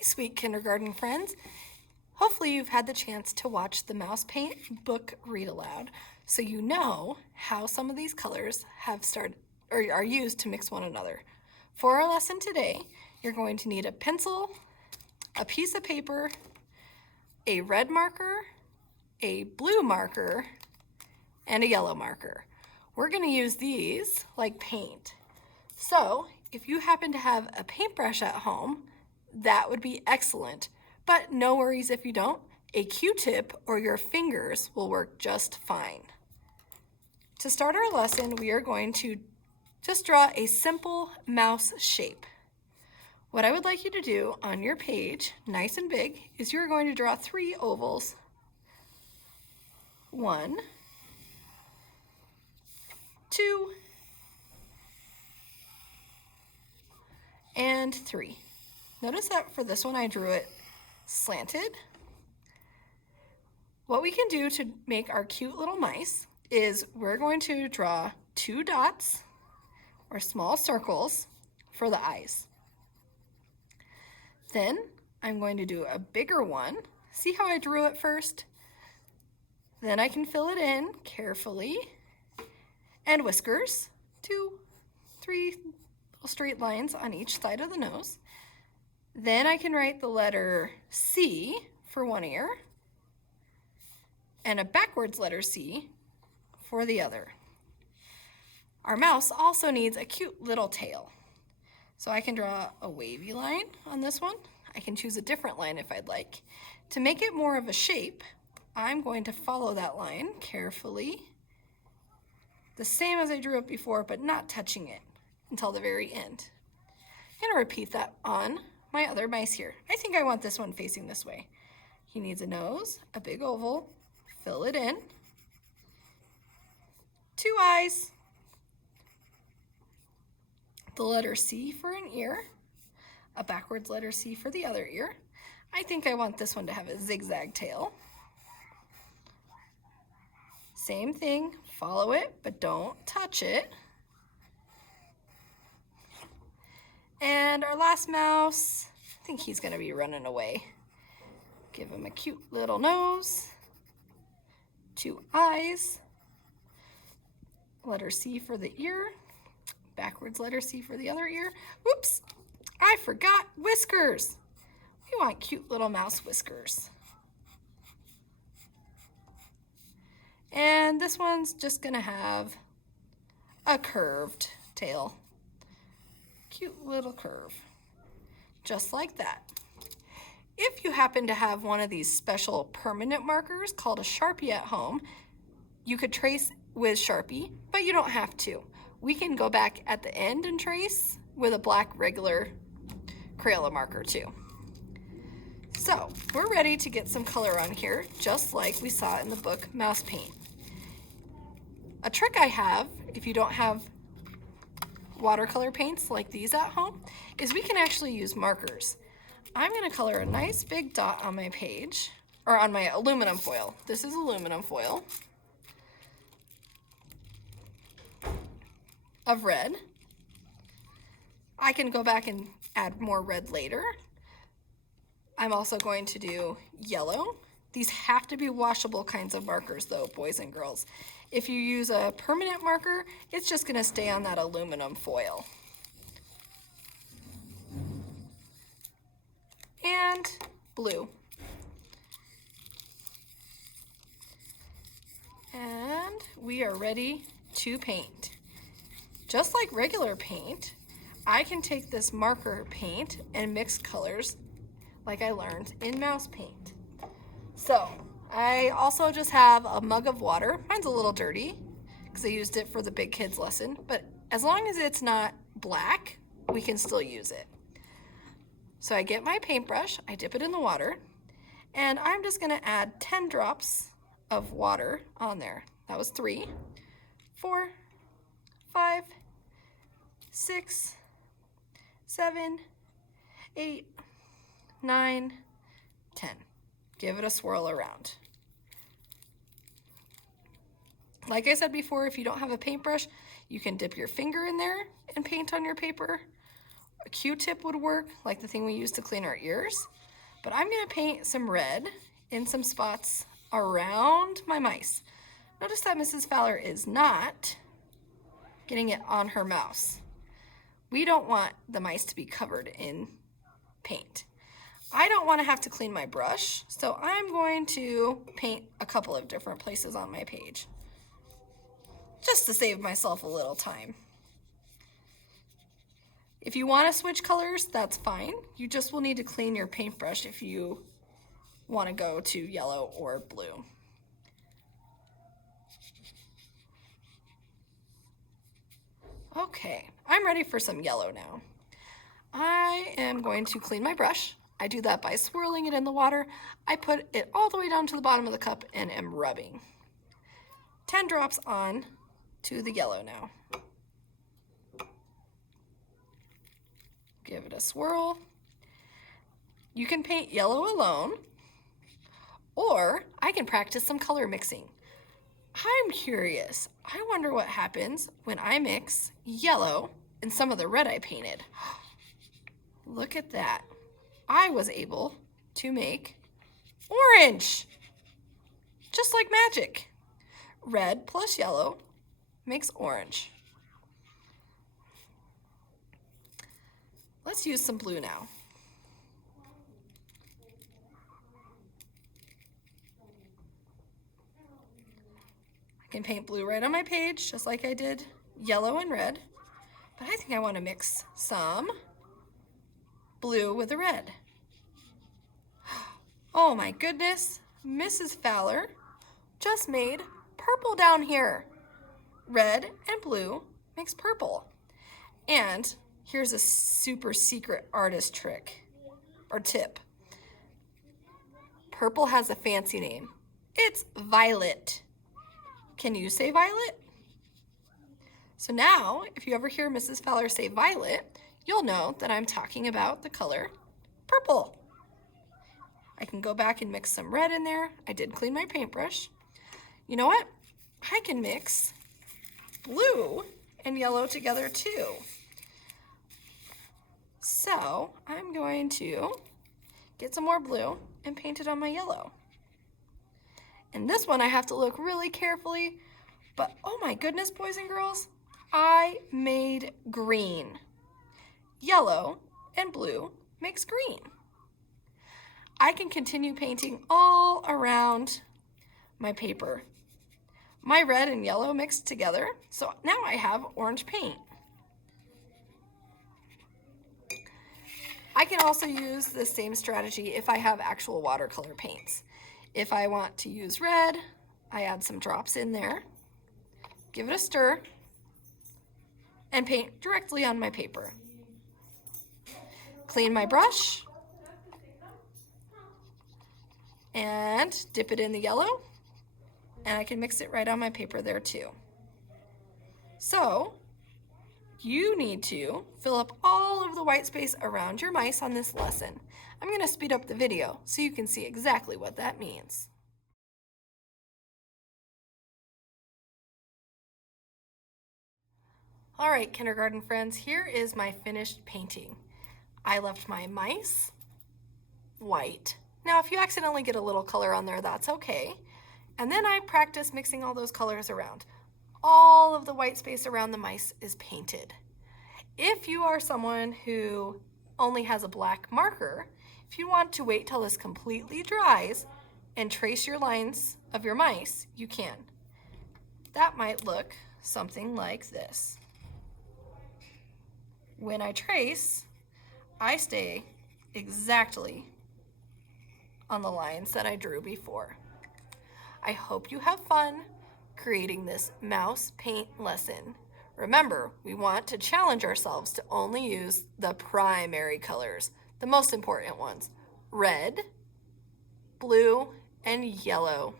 Hi, sweet kindergarten friends. Hopefully you've had the chance to watch the Mouse Paint book read aloud, so you know how some of these colors have started or are used to mix one another. For our lesson today, you're going to need a pencil, a piece of paper, a red marker, a blue marker, and a yellow marker. We're going to use these like paint. So if you happen to have a paintbrush at home, that would be excellent, but no worries if you don't. A Q-tip or your fingers will work just fine. To start our lesson, we are going to just draw a simple mouse shape. What I would like you to do on your page, nice and big, is you're going to draw 3 ovals. 1, 2, and 3. Notice that for this one I drew it slanted. What we can do to make our cute little mice is we're going to draw 2 dots or small circles for the eyes. Then I'm going to do a bigger one. See how I drew it first? Then I can fill it in carefully. And whiskers, 2, 3 little straight lines on each side of the nose. Then I can write the letter C for one ear and a backwards letter C for the other. Our mouse also needs a cute little tail. So I can draw a wavy line on this one. I can choose a different line if I'd like. To make it more of a shape, I'm going to follow that line carefully, the same as I drew it before, but not touching it until the very end. I'm going to repeat that on my other mice here. I think I want this one facing this way. He needs a nose, a big oval, fill it in, 2 eyes, the letter C for an ear, a backwards letter C for the other ear. I think I want this one to have a zigzag tail. Same thing, follow it, but don't touch it. And our last mouse, I think he's going to be running away. Give him a cute little nose, 2 eyes, letter C for the ear, backwards letter C for the other ear. Whoops, I forgot whiskers. We want cute little mouse whiskers. And this one's just going to have a curved tail. Cute little curve, just like that. If you happen to have one of these special permanent markers called a Sharpie at home, you could trace with Sharpie, but you don't have to. We can go back at the end and trace with a black regular Crayola marker too. So we're ready to get some color on here, just like we saw in the book Mouse Paint. A trick I have, if you don't have watercolor paints like these at home, is we can actually use markers. I'm going to color a nice big dot on my page, or on my aluminum foil. This is aluminum foil of red. I can go back and add more red later. I'm also going to do yellow. These have to be washable kinds of markers though, boys and girls. If you use a permanent marker, it's just going to stay on that aluminum foil. And blue. And we are ready to paint. Just like regular paint, I can take this marker paint and mix colors like I learned in mouse paint. So I also just have a mug of water. Mine's a little dirty because I used it for the big kids lesson, but as long as it's not black, we can still use it. So I get my paintbrush, I dip it in the water, and I'm just going to add 10 drops of water on there. That was 3, 4, 5, 6, 7, 8, 9, 10. Give it a swirl around. Like I said before, if you don't have a paintbrush, you can dip your finger in there and paint on your paper, A Q-tip would work, like the thing we use to clean our ears. But I'm going to paint some red in some spots around my mice. Notice that Mrs. Fowler is not getting it on her mouse. We don't want the mice to be covered in paint. I don't want to have to clean my brush, so I'm going to paint a couple of different places on my page, just to save myself a little time. If you want to switch colors, that's fine. You just will need to clean your paintbrush if you want to go to yellow or blue. Okay, I'm ready for some yellow now. I am going to clean my brush. I do that by swirling it in the water. I put it all the way down to the bottom of the cup and am rubbing. 10 drops on to the yellow now. Give it a swirl. You can paint yellow alone, or I can practice some color mixing. I'm curious. I wonder what happens when I mix yellow and some of the red I painted. Look at that. I was able to make orange, just like magic. Red plus yellow makes orange. Let's use some blue now. I can paint blue right on my page, just like I did yellow and red, but I think I want to mix some blue with the red. Oh my goodness, Mrs. Fowler just made purple down here. Red and blue makes purple. And here's a super secret artist trick or tip. Purple has a fancy name. It's violet. Can you say violet? So now, if you ever hear Mrs. Fowler say violet, you'll know that I'm talking about the color purple. I can go back and mix some red in there. I did clean my paintbrush. You know what? I can mix blue and yellow together too. So I'm going to get some more blue and paint it on my yellow. And this one I have to look really carefully, but oh my goodness, boys and girls, I made green. Yellow and blue makes green. I can continue painting all around my paper. My red and yellow mixed together, so now I have orange paint. I can also use the same strategy if I have actual watercolor paints. If I want to use red, I add some drops in there, give it a stir, and paint directly on my paper. Clean my brush, and dip it in the yellow, and I can mix it right on my paper there too. So, you need to fill up all of the white space around your mice on this lesson. I'm going to speed up the video so you can see exactly what that means. All right, kindergarten friends, here is my finished painting. I left my mice white. Now, if you accidentally get a little color on there, that's okay. And then I practice mixing all those colors around. All of the white space around the mice is painted. If you are someone who only has a black marker, if you want to wait till this completely dries and trace your lines of your mice, you can. That might look something like this. When I trace, I stay exactly on the lines that I drew before. I hope you have fun creating this mouse paint lesson. Remember, we want to challenge ourselves to only use the primary colors, the most important ones, red, blue, and yellow.